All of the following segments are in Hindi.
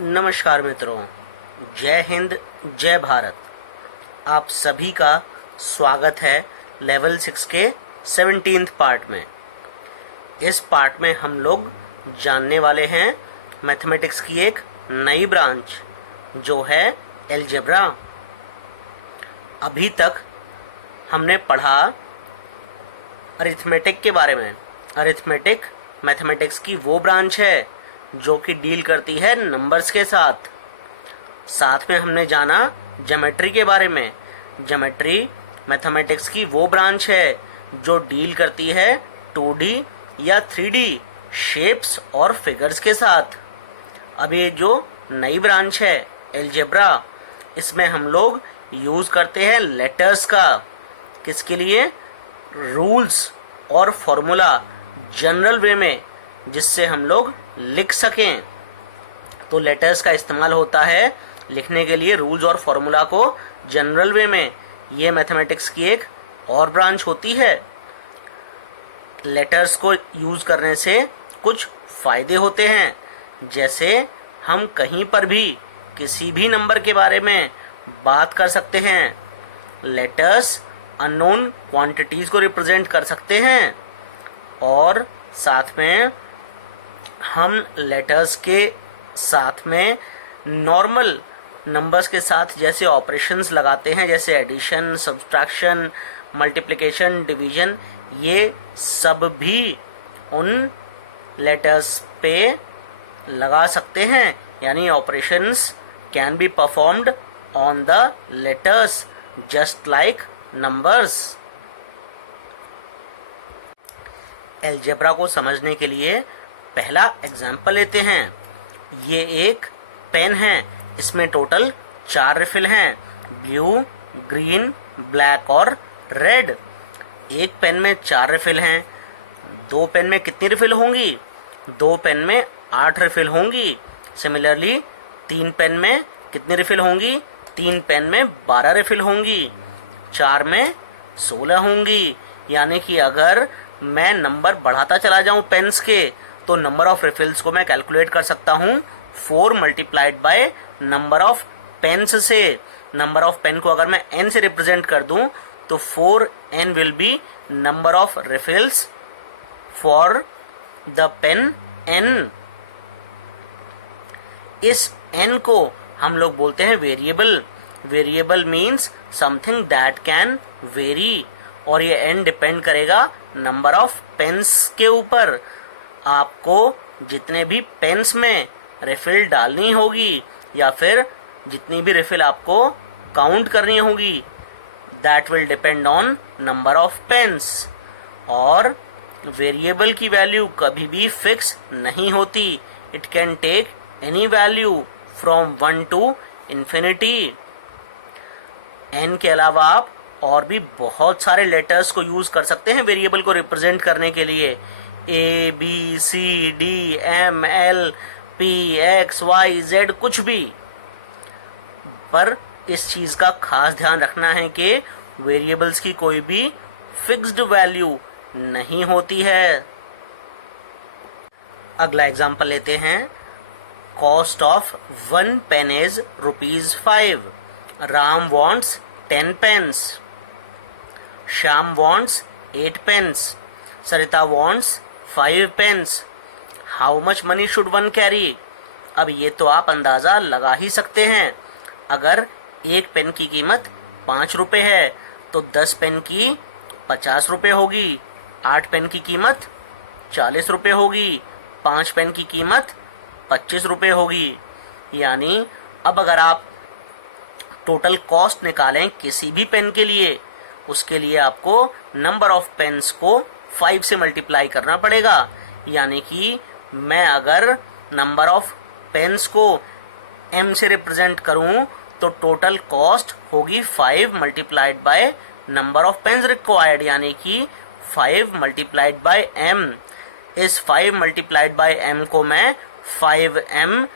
नमस्कार मित्रों, जय हिंद, जय भारत। आप सभी का स्वागत है लेवल 6 के 17th पार्ट में। इस पार्ट में हम लोग जानने वाले हैं मैथमेटिक्स की एक नई ब्रांच जो है अलजेब्रा। अभी तक हमने पढ़ा अरिथमेटिक के बारे में। अरिथमेटिक मैथमेटिक्स की वो ब्रांच है जो कि डील करती है नंबर्स के साथ। साथ में हमने जाना ज्योमेट्री के बारे में। ज्योमेट्री मैथमेटिक्स की वो ब्रांच है जो डील करती है 2D या 3D शेप्स और फिगर्स के साथ। अब ये जो नई ब्रांच है अलजेब्रा, इसमें हम लोग यूज करते हैं लेटर्स का। किसके लिए? रूल्स और फॉर्मूला जनरल वे में, जिससे हम लोग लिख सकें। तो लेटर्स का इस्तेमाल होता है लिखने के लिए रूल्स और फॉर्मूला को जनरल वे में। ये मैथमेटिक्स की एक और ब्रांच होती है। लेटर्स को यूज करने से कुछ फायदे होते हैं, जैसे हम कहीं पर भी किसी भी नंबर के बारे में बात कर सकते हैं। लेटर्स अननोन क्वांटिटीज को रिप्रेजेंट कर सकते हैं और साथ में हम लेटर्स के साथ में नॉर्मल नंबर्स के साथ जैसे ऑपरेशंस लगाते हैं, जैसे एडिशन, सब्ट्रैक्शन, मल्टीप्लिकेशन, डिवीजन, ये सब भी उन लेटर्स पे लगा सकते हैं। यानी operations can be performed on the letters just like numbers. Algebra को समझने के लिए पहला एग्जाम्पल लेते हैं। ये एक पेन है, इसमें टोटल 4 रिफिल हैं, ब्लू, ग्रीन, ब्लैक और रेड। एक पेन में 4 रिफिल हैं। 2 पेन में कितनी रिफिल होंगी? 2 पेन में 8 रिफिल होंगी। सिमिलरली 3 पेन में कितनी रिफिल होंगी? 3 पेन में 12 रिफिल होंगी। 4 में 16 होंगी। यानी कि अगर मैं नंबर बढ़ाता चला जाऊं पेन्स के, तो नंबर ऑफ रिफिल्स को मैं कैलकुलेट कर सकता हूं 4 multiplied by number of pens से। नंबर ऑफ पेन को अगर मैं n से रिप्रेजेंट कर दूं तो 4n will be number of refills for the pen n। इस n को हम लोग बोलते हैं variable. Variable means something that can vary, और ये n डिपेंड करेगा नंबर ऑफ पेन्स के ऊपर। आपको जितने भी पेन्स में रिफिल डालनी होगी या फिर जितनी भी रिफिल आपको काउंट करनी होगी, that will depend on number of pens. और वेरिएबल की वैल्यू कभी भी फिक्स नहीं होती। It can take any value from 1 to infinity. n के अलावा आप और भी बहुत सारे लेटर्स को यूज कर सकते हैं वेरिएबल को रिप्रेजेंट करने के लिए। A, B, C, D, M, L, P, X, Y, Z, कुछ भी। पर इस चीज का खास ध्यान रखना है कि वेरिएबल्स की कोई भी फिक्स्ड वैल्यू नहीं होती है। अगला एग्जांपल लेते हैं। Cost of 1 pen is ₹5। Ram wants 10 pens. Shyam wants 8 pens. Sarita wants 5 pens. How much money should one carry? अब ये तो आप अंदाजा लगा ही सकते हैं। अगर एक पेन की कीमत 5 रुपए है तो 10 पेन की 50 रुपए होगी। 8 पेन की कीमत 40 रुपए होगी। 5 पेन की कीमत 25 रुपए होगी। यानी अब अगर आप टोटल कॉस्ट निकालें किसी भी पेन के लिए, उसके लिए आपको नंबर ऑफ पेन्स को 5 से मल्टीप्लाई करना पड़ेगा। यानी कि मैं अगर नंबर ऑफ पेन्स को m से रिप्रेजेंट करूं तो टोटल कॉस्ट होगी 5 multiplied by number of pens required, यानी कि 5 मल्टीप्लाइड बाय m। इस 5 मल्टीप्लाइड बाय m को मैं 5m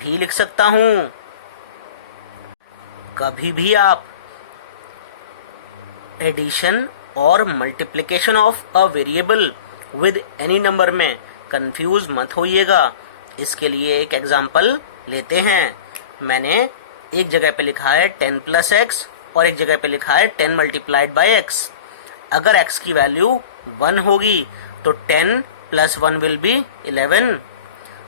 भी लिख सकता हूं। कभी भी आप एडिशन और multiplication of a variable with any number में कंफ्यूज मत होइएगा। इसके लिए एक एग्जाम्पल लेते हैं। मैंने एक जगह पे लिखा है 10 प्लस एक्स और एक जगह पे लिखा है 10 मल्टीप्लाइड बाई एक्स। अगर x की वैल्यू 1 होगी तो 10 plus 1 will be 11।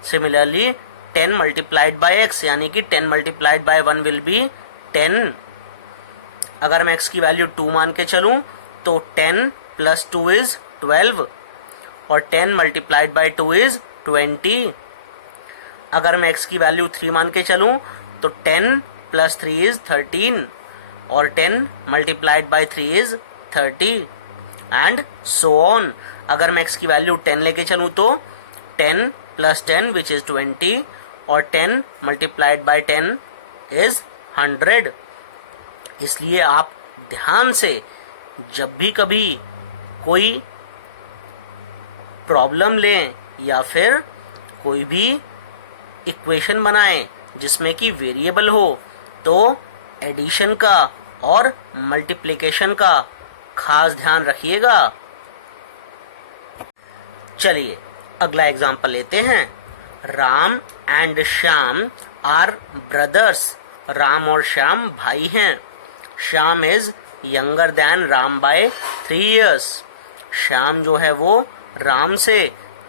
Similarly 10 multiplied by x यानी कि 10 मल्टीप्लाइड बाई 1 विल बी 10। अगर मैं x की वैल्यू 2 मान के चलूं तो 10 प्लस 2 इज 12 और 10 मल्टीप्लाइड बाई 2 इज 20। अगर मैं x की वैल्यू 3 मान के चलूं तो 10 प्लस 3 इज 13 और 10 multiplied by 3 is 30 and so on. अगर मैं x की वैल्यू 10 लेके चलूं तो 10 प्लस 10 विच इज 20 और 10 मल्टीप्लाइड बाई 10 इज 100। इसलिए आप ध्यान से जब भी कभी कोई प्रॉब्लम लें या फिर कोई भी इक्वेशन बनाएं जिसमें कि वेरिएबल हो तो एडिशन का और मल्टीप्लिकेशन का खास ध्यान रखिएगा। चलिए अगला एग्जांपल लेते हैं। Ram and Shyam are brothers. Ram और श्याम भाई हैं। Shyam is younger than Ram by 3 years। Shyam जो है वो राम से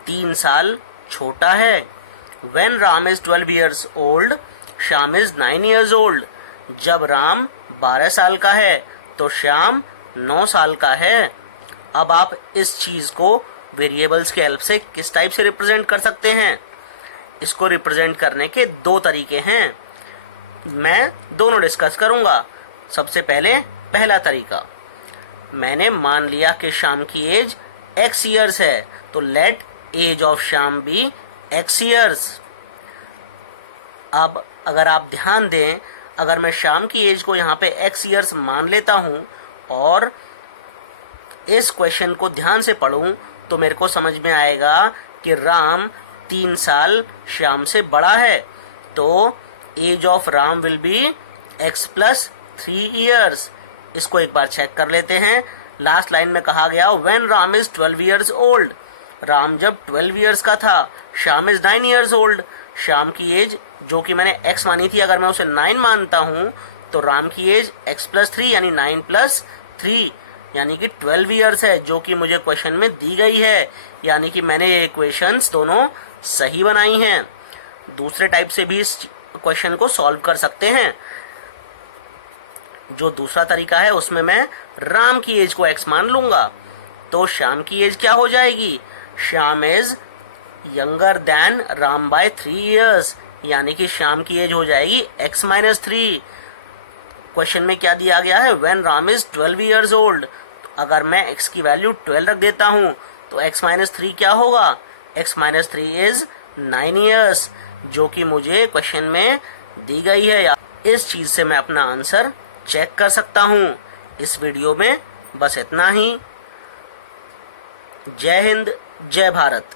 3 साल छोटा है। When Ram is 12 years old, Shyam is 9 years old। जब राम 12 साल का है तो श्याम 9 साल का है। अब आप इस चीज को वेरिएबल्स के हेल्प से किस टाइप से रिप्रेजेंट कर सकते हैं? इसको रिप्रेजेंट करने के 2 तरीके हैं। मैं दोनों डिस्कस करूंगा। सबसे पहले पहला तरीका, मैंने मान लिया कि श्याम की एज x years है तो let age of Shyam be x years। अब अगर आप ध्यान दें, अगर मैं श्याम की एज को यहाँ पे x years मान लेता हूँ और इस क्वेश्चन को ध्यान से पढ़ूं तो मेरे को समझ में आएगा कि राम 3 साल श्याम से बड़ा है। तो age of Ram will be x plus 3 years। इसको एक बार चेक कर लेते हैं। लास्ट लाइन में कहा गया when Ram is 12 years old। Ram जब 12 years का था, Shyam is 9 years old। Shyam की एज जो कि मैंने x मानी थी, अगर मैं उसे 9 मानता हूं तो राम की एज x प्लस 3 यानी 9 प्लस 3 यानी कि 12 years है, जो कि मुझे क्वेश्चन में दी गई है। यानी कि मैंने ये इक्वेशंस दोनों सही बनाई हैं। दूसरे टाइप से भी इस क्वेश्चन को सॉल्व कर सकते हैं। जो दूसरा तरीका है उसमें मैं राम की एज को x मान लूंगा तो श्याम की एज क्या हो जाएगी? Shyam is younger than Ram by 3 years यानी कि श्याम की एज हो जाएगी x माइनस 3। क्वेश्चन में क्या दिया गया है? When Ram is 12 years old। अगर मैं x की वैल्यू 12 रख देता हूं तो x माइनस 3 क्या होगा? x माइनस 3 इज 9 years, जो कि मुझे क्वेश्चन में दी गई है। इस चीज से मैं अपना आंसर चेक कर सकता हूं। इस वीडियो में बस इतना ही। जय हिंद, जय भारत।